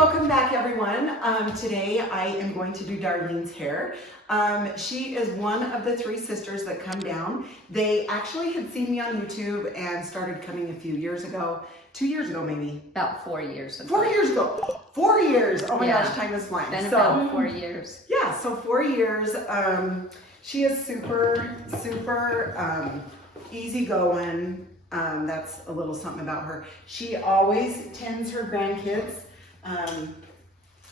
welcome back everyone. Today I am going to do Darlene's hair. She is one of the three sisters that come down. They actually had seen me on YouTube and started coming a few years ago. 2 years ago maybe. About 4 years ago. 4 years ago. 4 years. Oh my gosh, time is flying. Been about 4 years. Yeah, so 4 years. She is super easygoing. That's a little something about her. She always tends her grandkids.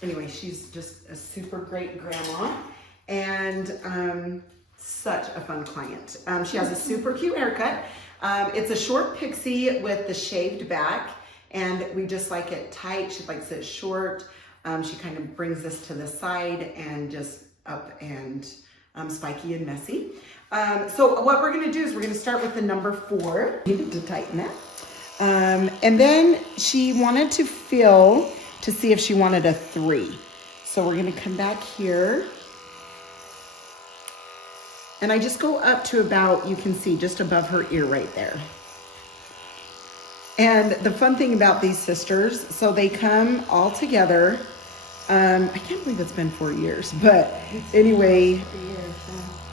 Anyway, she's just a super great grandma and such a fun client. She has a super cute haircut. It's a short pixie with the shaved back, and we just like it tight. She likes it short. She kind of brings this to the side and just up and spiky and messy. So what we're gonna do is we're gonna start with the number 4. Needed to tighten it. And then she wanted to feel to see if she wanted a 3. So we're gonna come back here. And I just go up to about, you can see just above her ear right there. And the fun thing about these sisters, so they come all together. I can't believe it's been 4 years, but anyway,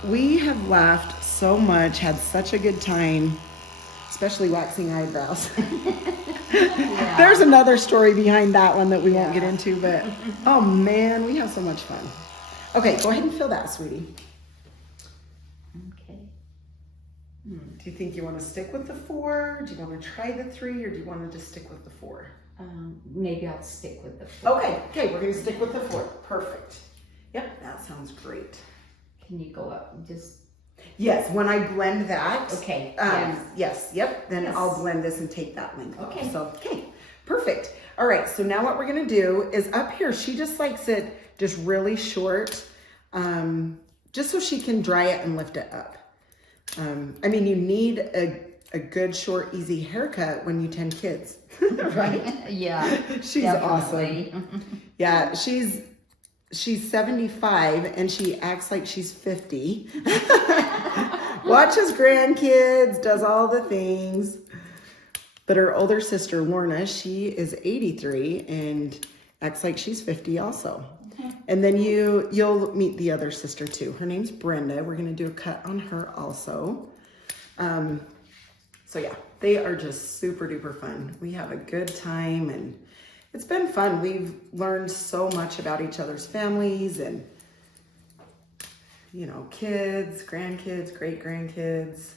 we have laughed so much, had such a good time, especially waxing eyebrows. Yeah. There's another story behind that one that we won't get into, but oh man, we have so much fun. Okay, go ahead and fill that, sweetie. Okay. Do you think you want to stick with the 4? Do you want to try the 3, or do you want to just stick with the 4? Maybe I'll stick with the 4. Okay, we're going to stick with the 4. Perfect. Yep, that sounds great. Can you go up just? Yes, when I blend that. Okay. Yes, yep. Then yes. I'll blend this and take that length off. Okay. So, okay, perfect. All right, so now what we're going to do is up here, she just likes it just really short, just so she can dry it and lift it up. I mean, you need a good, short, easy haircut when you tend kids, right? Yeah. She's definitely awesome. Yeah, she's 75 and she acts like she's 50. Watches grandkids, does all the things. But her older sister, Lorna, she is 83 and acts like she's 50 also. And then you'll meet the other sister too. Her name's Brenda. We're gonna do a cut on her also. So yeah, they are just super duper fun. We have a good time and it's been fun. We've learned so much about each other's families and, you know, kids, grandkids, great-grandkids.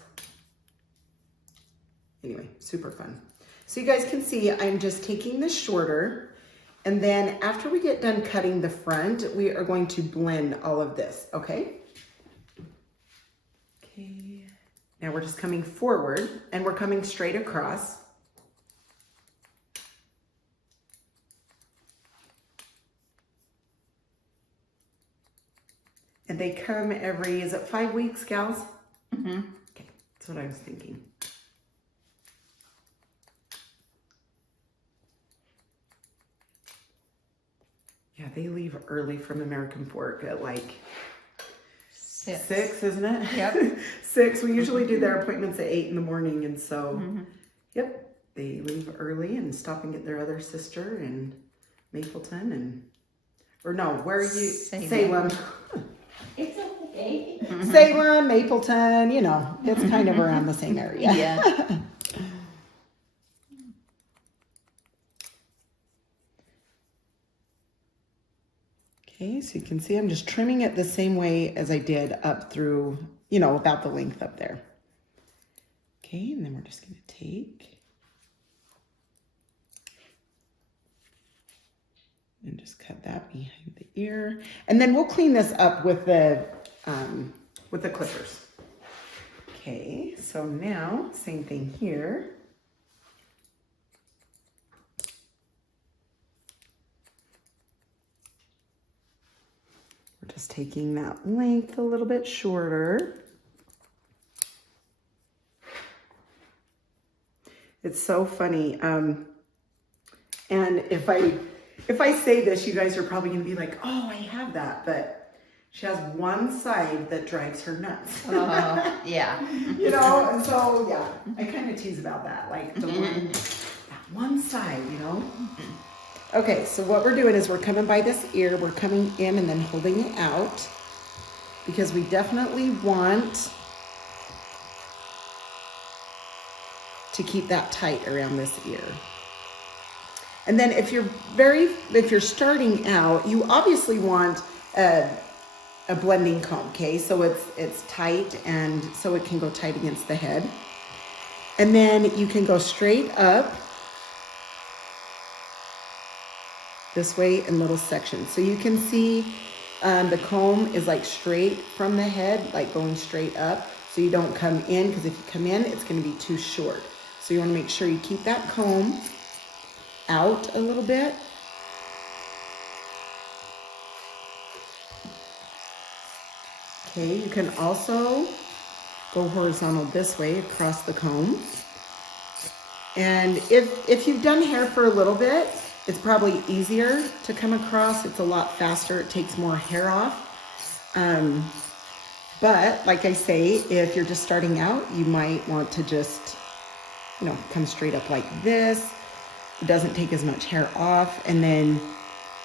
Anyway, super fun. So you guys can see I'm just taking this shorter, and then after we get done cutting the front, we are going to blend all of this, okay? Okay. Now we're just coming forward and we're coming straight across. And they come every, is it 5 weeks, gals? Mm-hmm. Okay, that's what I was thinking. Yeah, they leave early from American Fork at like 6, isn't it? Yep. 6. We usually do their appointments at 8 in the morning, and so, yep, they leave early and stop and get their other sister in Mapleton and, or no, where are you? Salem. It's okay. Salem, Mapleton, you know, it's kind of around the same area. Yeah. Okay, so you can see I'm just trimming it the same way as I did up through, you know, about the length up there. Okay, and then we're just going to take and just cut that behind the ear. And then we'll clean this up with the clippers. Okay, so now same thing here. We're just taking that length a little bit shorter. It's so funny. And if I say this, you guys are probably going to be like, oh, I have that. But she has one side that drives her nuts. Yeah. You know, and so, yeah, I kind of tease about that. Like, the one side, you know. Okay, so what we're doing is we're coming by this ear, we're coming in and then holding it out because we definitely want to keep that tight around this ear. And then if you're starting out, you obviously want a blending comb, okay? So it's tight and so it can go tight against the head. And then you can go straight up this way in little sections. So you can see the comb is like straight from the head, like going straight up. So you don't come in, because if you come in, it's gonna be too short. So you wanna make sure you keep that comb out a little bit. Okay, you can also go horizontal this way across the comb. And if you've done hair for a little bit, it's probably easier to come across. It's a lot faster. It takes more hair off. But like I say, if you're just starting out, you might want to just, come straight up like this. It doesn't take as much hair off. And then,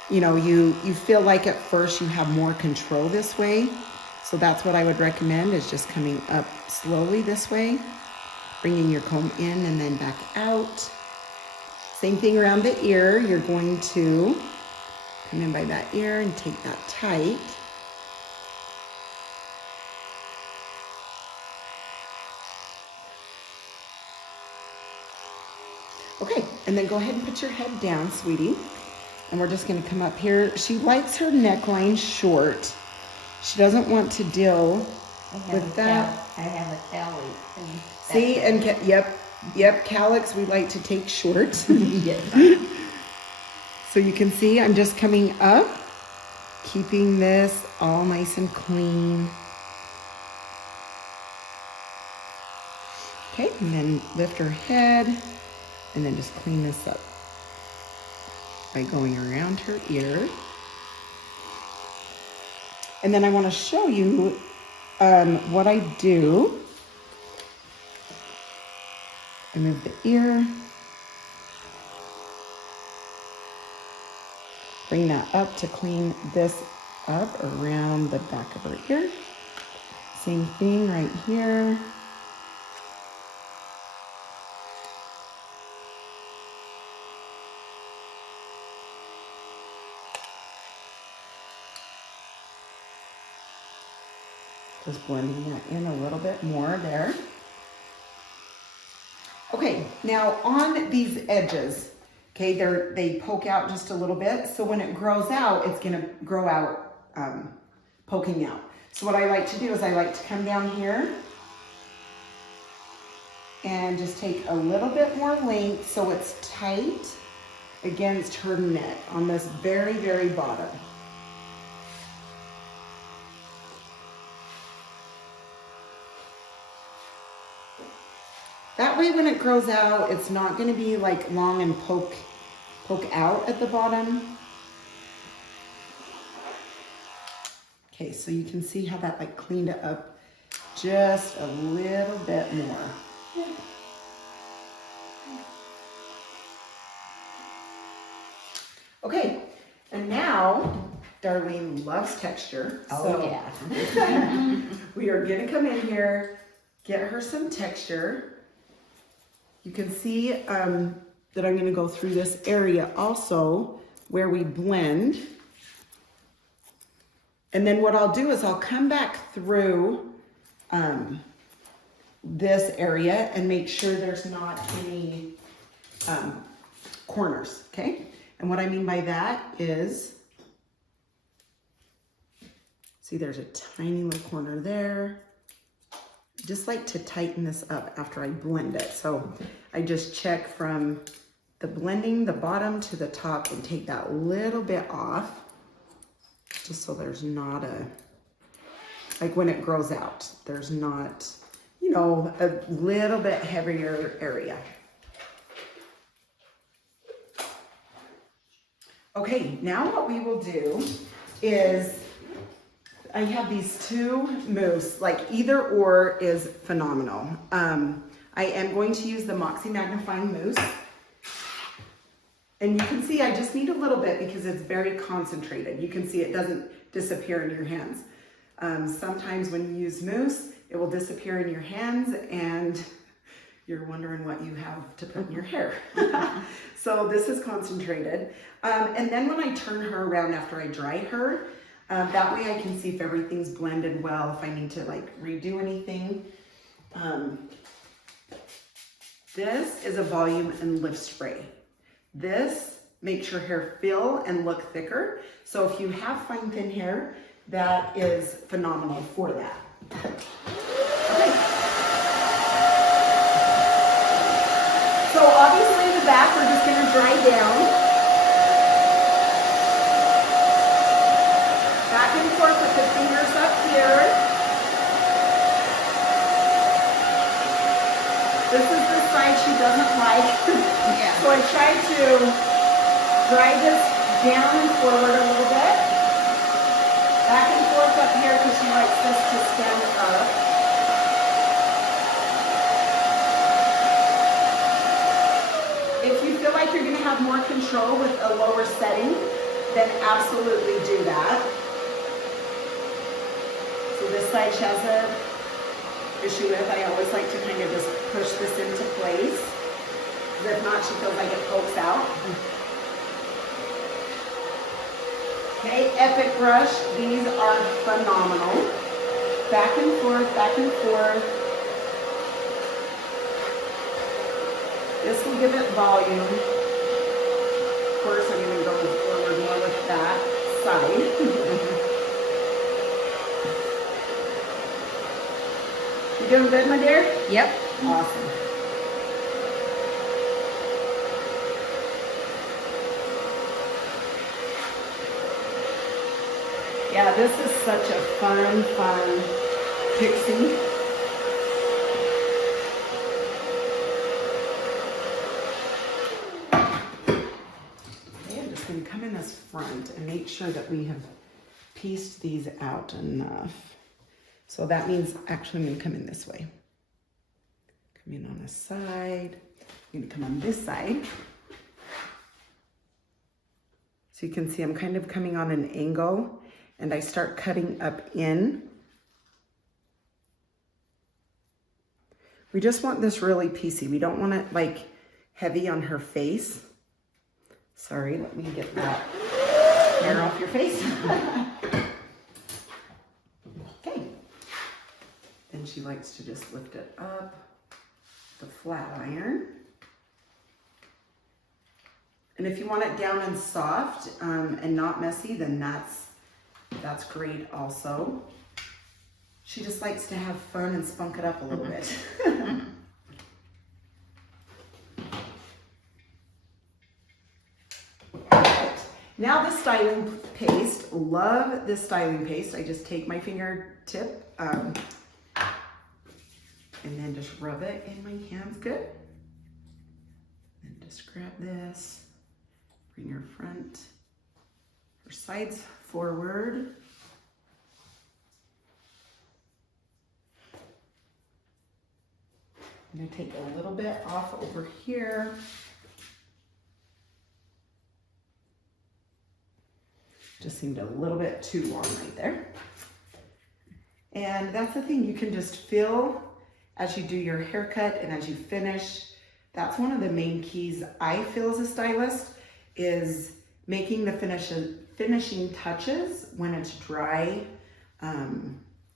you feel like at first you have more control this way. So that's what I would recommend, is just coming up slowly this way, bringing your comb in and then back out. Same thing around the ear. You're going to come in by that ear and take that tight. Okay, and then go ahead and put your head down, sweetie. And we're just gonna come up here. She likes her neckline short. She doesn't want to deal with that. I have a tally. See, and yep, calyx, we like to take short. Yes. So you can see I'm just coming up, keeping this all nice and clean. Okay, and then lift her head and then just clean this up by going around her ear. And then I want to show you what I do. I move the ear. Bring that up to clean this up around the back of her ear. Same thing right here. Just blending that in a little bit more there. Okay, now on these edges, okay, they poke out just a little bit. So when it grows out, it's gonna grow out, poking out. So what I like to do is I like to come down here and just take a little bit more length so it's tight against her neck on this very, very bottom. That way when it grows out, it's not gonna be like long and poke out at the bottom. Okay, so you can see how that like cleaned it up just a little bit more. Okay, and now Darlene loves texture. Oh, yeah. We are gonna come in here, get her some texture. You can see that I'm gonna go through this area also where we blend. And then what I'll do is I'll come back through this area and make sure there's not any corners, okay? And what I mean by that is, see there's a tiny little corner there. Just like to tighten this up after I blend it. So I just check from the blending, the bottom to the top, and take that little bit off, just so there's not like when it grows out, there's not, a little bit heavier area. Okay, now what we will do is, I have these two mousse, like either or is phenomenal. I am going to use the Moxie Magnifying Mousse. And you can see I just need a little bit because it's very concentrated. You can see it doesn't disappear in your hands. Sometimes when you use mousse, it will disappear in your hands and you're wondering what you have to put in your hair. So this is concentrated. And then when I turn her around after I dry her, that way I can see if everything's blended well, if I need to like redo anything. This is a volume and lift spray. This makes your hair feel and look thicker. So if you have fine thin hair, that is phenomenal for that. Okay. So obviously the back we're just gonna dry down. Back and forth with the fingers up here. This is the side she doesn't like. Yeah. So I try to dry this down and forward a little bit. Back and forth up here because she likes this to stand up. If you feel like you're going to have more control with a lower setting, then absolutely do that. So this side she has an issue with. I always like to kind of just push this into place. Because if not, she feels like it pokes out. Okay, Epic Brush. These are phenomenal. Back and forth, back and forth. This will give it volume. Of course, I'm going to go forward more with that side. You doing good, my dear? Yep. Awesome. Yeah, this is such a fun pixie. Okay, I'm just going to come in this front and make sure that we have pieced these out enough. So that means actually I'm going to come in this way. Come in on this side. I'm going to come on this side. So you can see I'm kind of coming on an angle and I start cutting up in. We just want this really piecey. We don't want it like heavy on her face. Sorry, let me get that hair off your face. Okay. Then she likes to just lift it up, the flat iron. And if you want it down and soft and not messy, then that's great also. She just likes to have fun and spunk it up a little bit. Now the styling paste. Love this styling paste. I just take my fingertip and then just rub it in my hands. Good. And just grab this. Bring your front, her sides forward. I'm going to take a little bit off over here. Just seemed a little bit too long right there. And that's the thing, you can just feel as you do your haircut and as you finish. That's one of the main keys I feel as a stylist, is making the finishing touches when it's dry,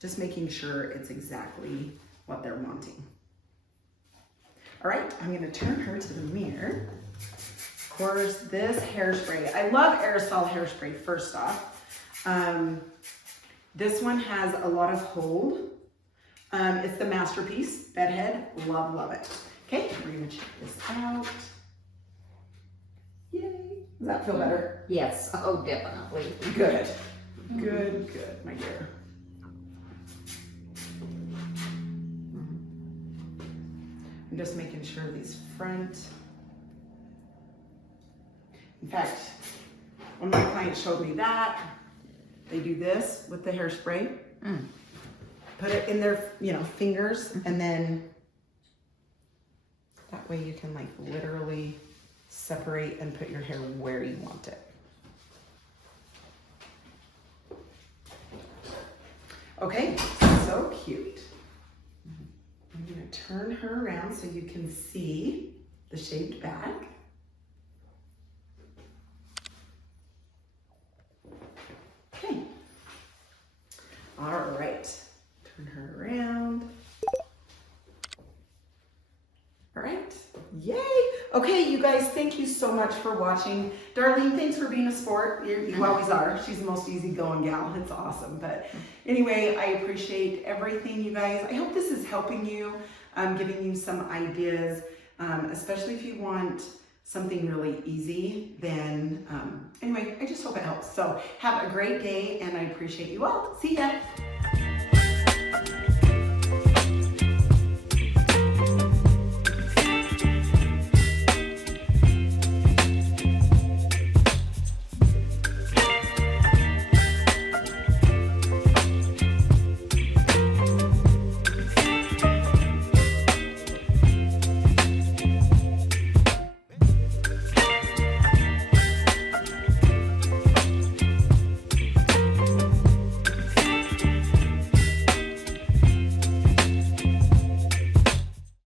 just making sure it's exactly what they're wanting. All right, I'm gonna turn her to the mirror. Of course, this hairspray. I love aerosol hairspray, first off. This one has a lot of hold. It's the Masterpiece Bedhead. Love, love it. Okay, we're gonna check this out. Yay. Does that feel better? Yes. Oh, definitely. Good. Good, good, my dear. I'm just making sure these front. In fact, one of my clients showed me that. They do this with the hairspray. Put it in their, fingers, and then that way you can like literally separate and put your hair where you want it. Okay, so cute. I'm gonna turn her around so you can see the shaved back. Okay. All right, turn her around. All right, yay. Okay, you guys, thank you so much for watching. Darlene, thanks for being a sport. You always are. She's the most easygoing gal. It's awesome. But anyway, I appreciate everything, you guys. I hope this is helping you, giving you some ideas, especially if you want something really easy. Then anyway, I just hope it helps. So have a great day, and I appreciate you all. See ya.